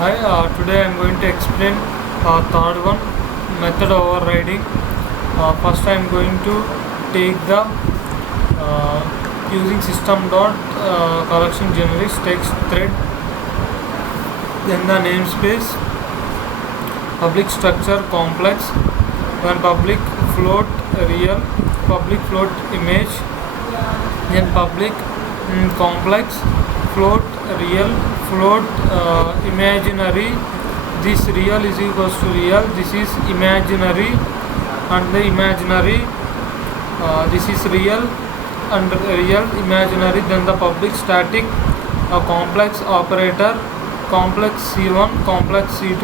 Hi, today I am going to explain third one, method overriding. First I am going to take the using system dot collection generics text thread, then the namespace, public structure complex, then public float real, public float image, then public complex float real, float imaginary. This real is equals to real, this is imaginary, and the imaginary, this is real and real imaginary. Then the public static complex operator, complex C1, complex C2,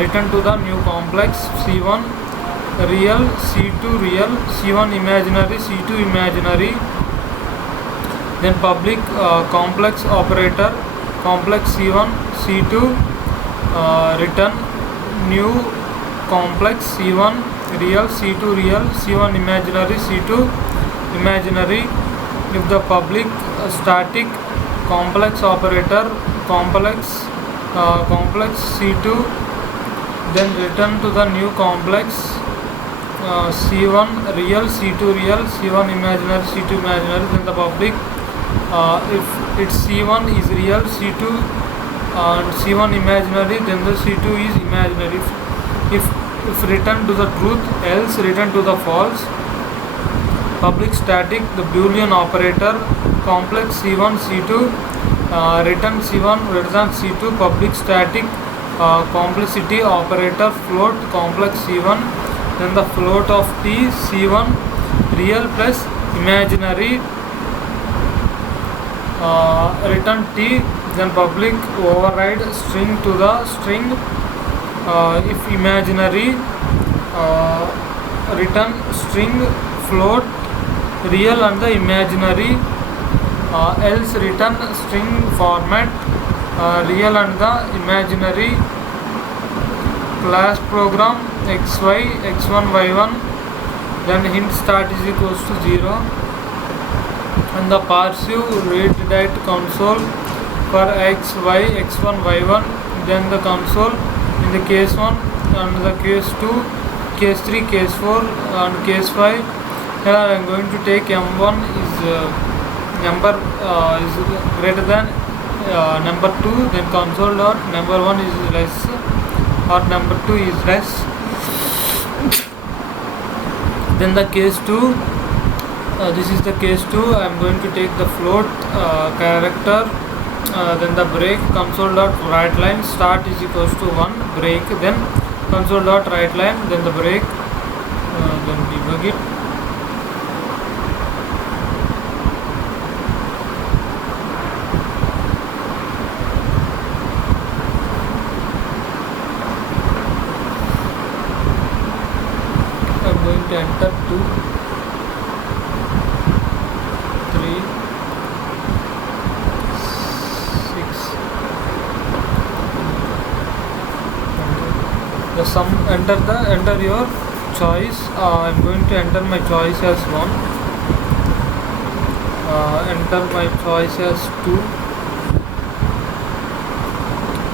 return to the new complex C1 real, C2 real, C1 imaginary, C2 imaginary. Then public complex operator, complex C1 C2, return new complex C1 real, C2 real, C1 imaginary, C2 imaginary. If the public static complex operator, complex C2, then return to the new complex C1 real, C2 real, C1 imaginary, C2 imaginary. Then the public if its C1 is real, C2 and C1 imaginary, then the C2 is imaginary. If return to the truth, else return to the false. Public static, the Boolean operator, complex C1 C2, return C1 return C2. Public static complexity operator, float complex C1, then the float of t C1 real plus imaginary, return t. Then public override string to the string, if imaginary, return string float real and the imaginary, else return string format real and the imaginary. Class program xy x1 y1, then hint start is equals to 0, and the passive read write console for x y x1 y1, then the console in the case 1 and the case 2, case 3, case 4 and case 5. Here I am going to take m1 is number is greater than number 2, then console dot number 1 is less or number 2 is less. Then the case 2, this is the case 2, I am going to take the float character, then the break console dot write line start is equals to 1 break, then console dot write line, then the break, then debug it. I am going to enter 2 3 6. The sum, enter your choice. I am going to enter my choice as 1, enter my choice as 2,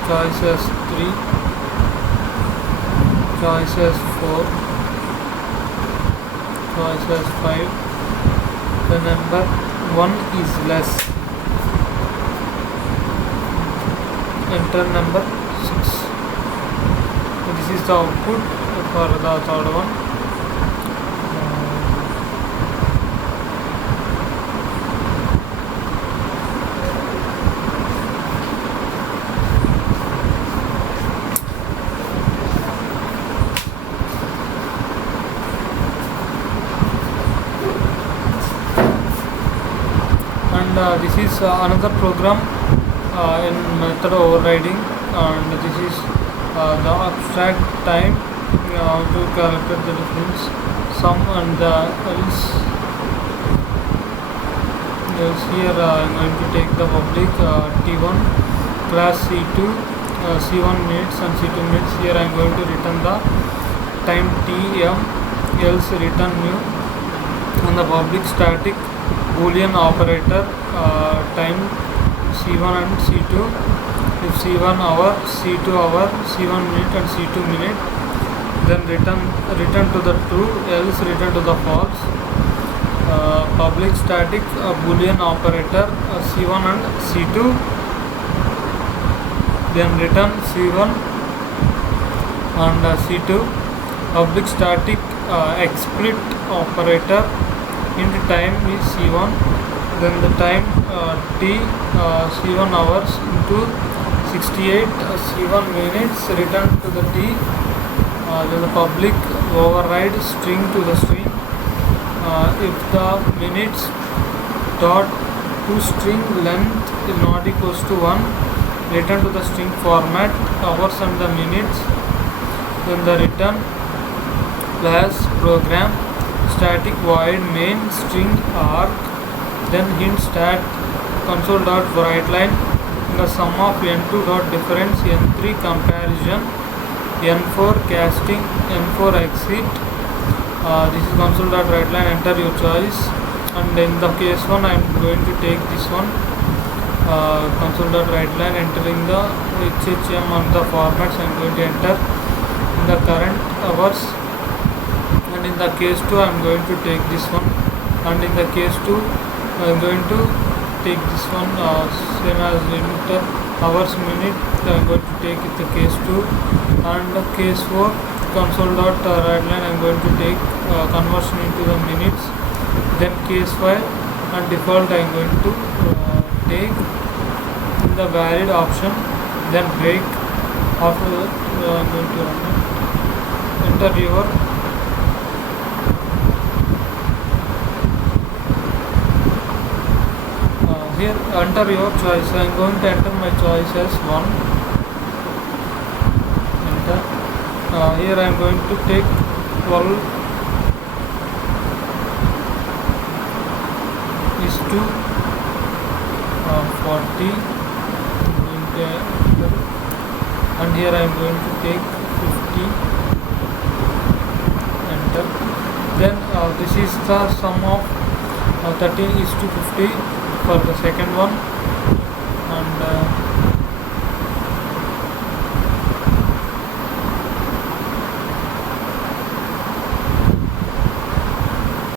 choice as 3, choice as 4, choice as 5. The number 1 is less, enter number 6. This is the output for the third one. And this is another program in method overriding, and this is the abstract time to calculate the difference sum and the else. Here I am going to take the public t1 class c2 c1 minutes and c2 minutes. Here I am going to return the time tm, else return new, and the public static Boolean operator time C1 and C2, if C1 hour, C2 hour, C1 minute and C2 minute, then return to the true, else return to the false. Public static boolean operator C1 and C2, then return C1 and C2. Public static explit operator int time is C1, then the time t C1 hours into 68 C1 minutes, return to the t. Then the public override string to the string. If the minutes dot to string length is not equals to 1, return to the string format hours and the minutes. Then the return class program static void main string arg, then hint stat console dot writeline, the sum of n2 dot difference, n3 comparison, n4 casting, n4 exit. This is console dot writeline, enter your choice, and in the case 1 I am going to take this one, console dot writeline, entering the HHM on the formats. I am going to enter in the current hours, and in the case 2 I am going to take this one, and in the case 2 I am going to take this one, same as enter hours minute. I am going to take it the case 2, and the case 4 console dot writeline I am going to take conversion into the minutes. Then case 5 and default I am going to take in the valid option, then break. After that I am going to run it. Enter your here, enter your choice. I am going to enter my choice as 1. Enter. Here I am going to take 12 is to 40, and here I am going to take 50. Enter. Then this is the sum of 13 is to 50 for the second one.